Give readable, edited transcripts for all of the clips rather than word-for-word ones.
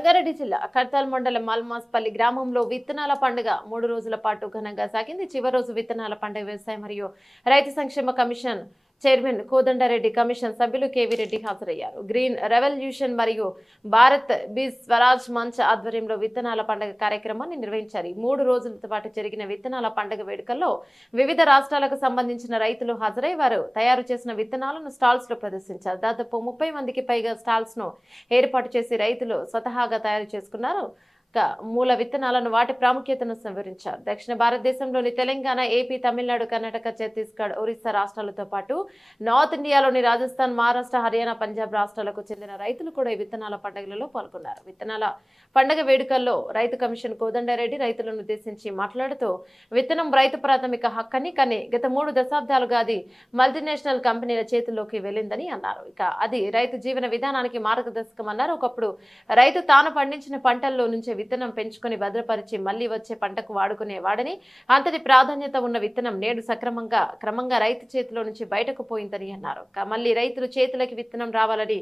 రంగారెడ్డి జిల్లా కర్తాల్ మండలం మల్మాస్పల్లి గ్రామంలో విత్తనాల పండుగ 3 రోజుల పాటు ఘనంగా సాగింది. చివరి రోజు విత్తనాల పండుగ వ్యవసాయ మరియు రైతు సంక్షేమ కమిషన్ చైర్మన్ కోదండరెడ్డి, కమిషన్ సభ్యులు కేవీ రెడ్డి హాజరయ్యారు. గ్రీన్ రెవల్యూషన్ మరియు భారత్ బి స్వరాజ్ మంచ్ ఆధ్వర్యంలో విత్తనాల పండుగ కార్యక్రమాన్ని నిర్వహించారు. 3 రోజుల పాటు జరిగిన విత్తనాల పండుగ వేడుకల్లో వివిధ రాష్ట్రాలకు సంబంధించిన రైతులు హాజరై వారు తయారు చేసిన విత్తనాలను స్టాల్స్ లో ప్రదర్శించారు. దాదాపు 30 మందికి పైగా స్టాల్స్ ను ఏర్పాటు చేసి రైతులు స్వతహాగా తయారు చేసుకున్నారు. మూల విత్తనాలను వాటి ప్రాముఖ్యతను వివరించారు. దక్షిణ భారతదేశంలోని తెలంగాణ, ఏపీ, తమిళనాడు, కర్ణాటక, ఛత్తీస్గఢ్, ఒరిస్సా రాష్ట్రాలతో పాటు నార్త్ ఇండియాలోని రాజస్థాన్, మహారాష్ట్ర, హర్యానా, పంజాబ్ రాష్ట్రాలకు చెందిన రైతులు కూడా ఈ విత్తనాల పండుగలలో పాల్గొన్నారు. విత్తనాల పండుగ వేడుకల్లో రైతు కమిషన్ కోదండరెడ్డి రైతులను ఉద్దేశించి మాట్లాడుతూ విత్తనం రైతు ప్రాథమిక హక్కని, కానీ గత 3 దశాబ్దాలుగా అది మల్టీనేషనల్ కంపెనీల చేతుల్లోకి వెళ్ళిందని అన్నారు. అది రైతు జీవన విధానానికి మార్గదర్శకం అన్నారు. ఒకప్పుడు రైతు తాను పండించిన పంటల్లో నుంచి విత్తనం పెంచుకొని భద్రపరిచి మళ్లీ వచ్చే పంటకు వాడుకునేవాడని, అంతటి ప్రాధాన్యత ఉన్న విత్తనం నేడు క్రమంగా రైతు చేతిలో నుంచి బయటకు పోయిందని అన్నారు. మళ్లీ రైతుల చేతులకి విత్తనం రావాలని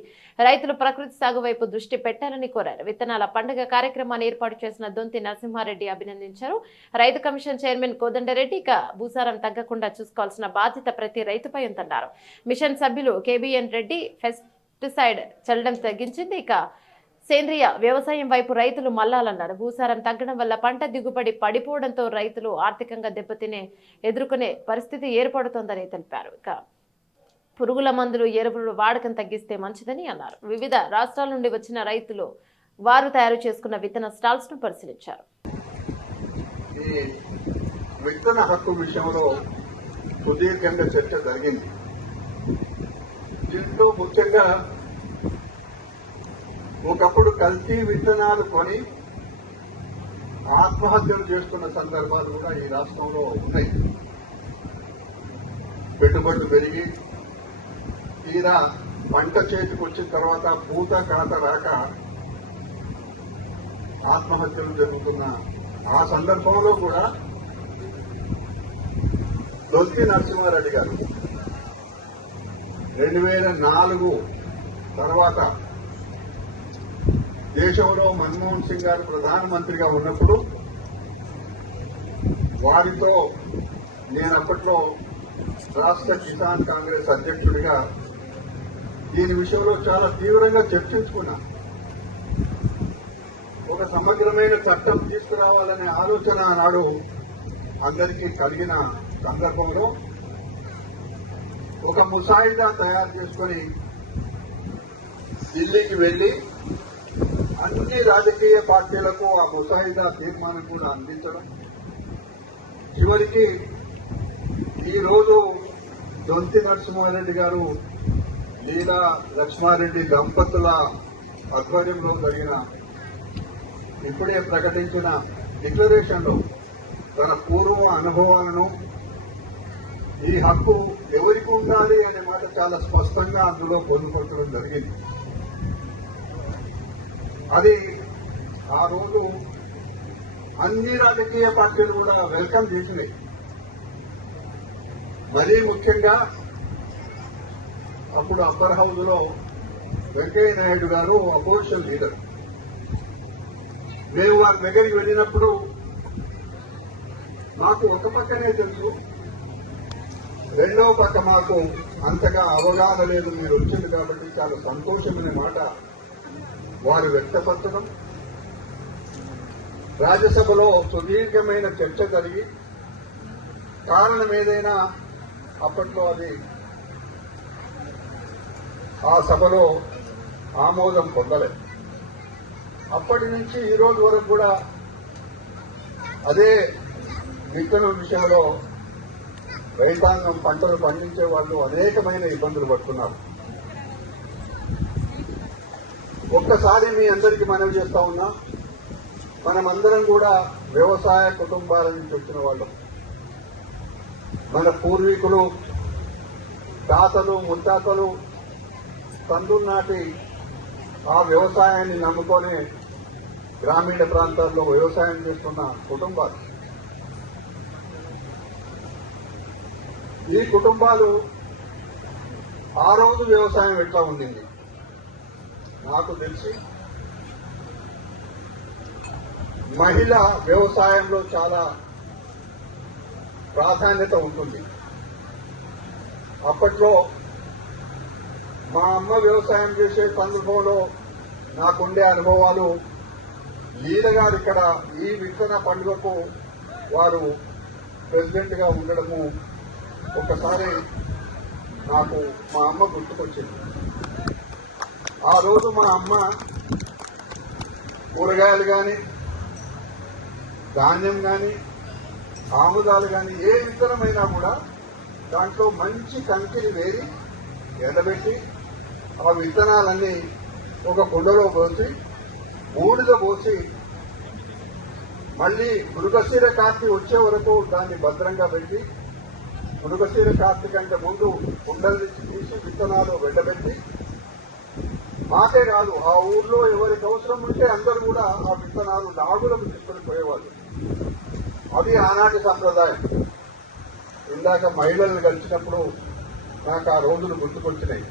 రైతులు ప్రకృతి సాగు వైపు దృష్టి పెట్టాలని కోరారు. విత్తనాల పండుగ కార్యక్రమాన్ని ఏర్పాటు చేసిన దొంతి నరసింహారెడ్డి అభినందించారు. రైతు కమిషన్ చైర్మన్ కోదండరెడ్డి భూసారం తగ్గకుండా చూసుకోవాల్సిన బాధ్యత ప్రతి రైతుపై ఉందన్నారు. మిషన్ సభ్యులు కేబీఎన్ రెడ్డి పెస్టిసైడ్ చల్లడం తగ్గించింది. సేంద్రియ వ్యవసాయం వైపు రైతులు మళ్లాలన్నారు. భూసారం తగ్గడం వల్ల పంట దిగుబడి పడిపోవడంతో రైతులు ఆర్థికంగా ఎదుర్కొనే పరిస్థితి ఏర్పడుతోందని తెలిపారు. పురుగుల మందులు, ఎరువులు వాడకం తగ్గిస్తే మంచిదని అన్నారు. వివిధ రాష్ట్రాల నుండి వచ్చిన రైతులు వారు తయారు చేసుకున్న విత్తన స్టాల్స్ ను పరిశీలించారు. విత్తన హక్కు విషయంలో సుదీర్ఘంగా చర్చ జరిగింది. దీంట్లో ముఖ్యంగా ఒకప్పుడు కల్తీ విత్తనాలు కొని ఆత్మహత్యలు చేస్తున్న సందర్భాలు కూడా ఈ రాష్ట్రంలో ఉన్నాయి. పెట్టుబడులు పెరిగి తీరా పంట చేతికి వచ్చిన తర్వాత పూత కాత రాక ఆత్మహత్యలు జరుగుతున్న ఆ సందర్భంలో కూడా దొంతి నరసింహారెడ్డి గారు 2004 తర్వాత దేశంలో మన్మోహన్ సింగ్ గారు ప్రధానమంత్రిగా ఉన్నప్పుడు వారితో నేను అప్పట్లో రాష్ట్ర కిసాన్ కాంగ్రెస్ అధ్యక్షుడిగా దీని విషయంలో చాలా తీవ్రంగా చర్చించుకున్నా. ఒక సమగ్రమైన చట్టం తీసుకురావాలనే ఆలోచన ఆనాడు అందరికీ కలిగిన సందర్భంలో ఒక ముసాయిదా తయారు చేసుకుని ఢిల్లీకి వెళ్లి అన్ని రాజకీయ పార్టీలకు ఆ ముసాయిదా తీర్మానం కూడా అందించడం, చివరికి ఈరోజు దొంతి నరసింహారెడ్డి గారు, లీలా లక్ష్మారెడ్డి దంపతుల ఆధ్వర్యంలో జరిగిన ఇప్పుడే ప్రకటించిన డిక్లరేషన్లో తన పూర్వ అనుభవాలను, ఈ హక్కు ఎవరికి ఉండాలి అనే మాట చాలా స్పష్టంగా అందులో పొందుపరచడం జరిగింది. అది ఆ రోజు అన్ని రాజకీయ పార్టీలు కూడా వెల్కమ్ చేసినాయి. మరీ ముఖ్యంగా అప్పుడు అప్పర్ హౌస్ లో వెంకయ్య నాయుడు గారు అపోజిషన్ లీడర్. మేము వారి దగ్గరికి వెళ్ళినప్పుడు మాకు ఒక పక్కనే తెలుసు, రెండో పక్క మాకు అంతగా అవగాహన లేదు. మీరు వచ్చింది కాబట్టి చాలా సంతోషమనే మాట వారు వ్యక్తపరచడం, రాజ్యసభలో సుదీర్ఘమైన చర్చ జరిగి కారణం ఏదైనా అప్పట్లో అది ఆ సభలో ఆమోదం పొందలేదు. అప్పటి నుంచి ఈ రోజు వరకు కూడా అదే విత్తనం విషయంలో రైతాంగం పంటలు పండించే వాళ్ళు అనేకమైన ఇబ్బందులు పడుతున్నారు. ఒక్కసారి మీ అందరికీ మనవి చేస్తా ఉన్నా, మనమందరం కూడా వ్యవసాయ కుటుంబాల నుంచి వచ్చిన వాళ్ళం. మన పూర్వీకులు, తాతలు, ముత్తాతలు తండ్రునాటి ఆ వ్యవసాయాన్ని నమ్ముకొని గ్రామీణ ప్రాంతాల్లో వ్యవసాయం చేస్తున్న కుటుంబాలు. ఈ కుటుంబాలు ఆ రోజు వ్యవసాయం ఎట్లా ఉండింది నాకు తెలిసి మహిళ వ్యవసాయంలో చాలా ప్రాధాన్యత ఉంటుంది. అప్పట్లో మా అమ్మ వ్యవసాయం చేసే సందర్భంలో నాకుండే అనుభవాలు, లీల గారు ఇక్కడ ఈ విత్తన పండుగకు వారు ప్రెసిడెంట్ గా ఉండడము ఒకసారి నాకు మా అమ్మ గుర్తుకొచ్చింది. ఆ రోజు మా అమ్మ కూరగాయలు కానీ, ధాన్యం కానీ, ఆముదాలు కానీ ఏ విత్తనమైనా కూడా దాంట్లో మంచి కంకిని వేరి ఎండబెట్టి ఆ విత్తనాలన్నీ ఒక కుండలో పోసి బూడిద పోసి మళ్లీ మృగశిర కార్తీ వచ్చే వరకు దాన్ని భద్రంగా పెట్టి, మృగశిర కార్తీ కంటే ముందు కుండలు తీసి విత్తనాలు వెండబెట్టి, మాకే కాదు ఆ ఊర్లో ఎవరికి అవసరం ఉంటే అందరూ కూడా ఆ విత్తనాలు నాగులకు తీసుకొని పోయేవాళ్ళు. అది ఆనాటి సంప్రదాయం. ఇందాక మహిళలను కలిసినప్పుడు నాకు ఆ రోజులు గుర్తుకొచ్చినాయి.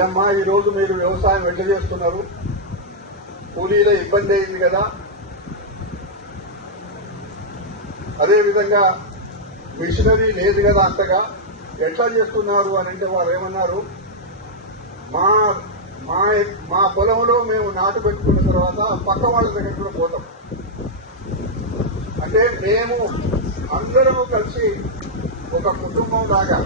ఏమ్మా ఈ రోజు మీరు వ్యవసాయం ఎట్లా చేస్తున్నారు, కూలీల ఇబ్బంది అయింది కదా, అదేవిధంగా మిషనరీ లేదు కదా అంతగా, ఎట్లా చేస్తున్నారు అని అంటే వారు ఏమన్నారు, మా పొలంలో మేము నాటు పెట్టుకున్న తర్వాత పక్క వాళ్ళ దగ్గర కూడా పోతాం. అంటే మేము అందరము కలిసి ఒక కుటుంబం లాగా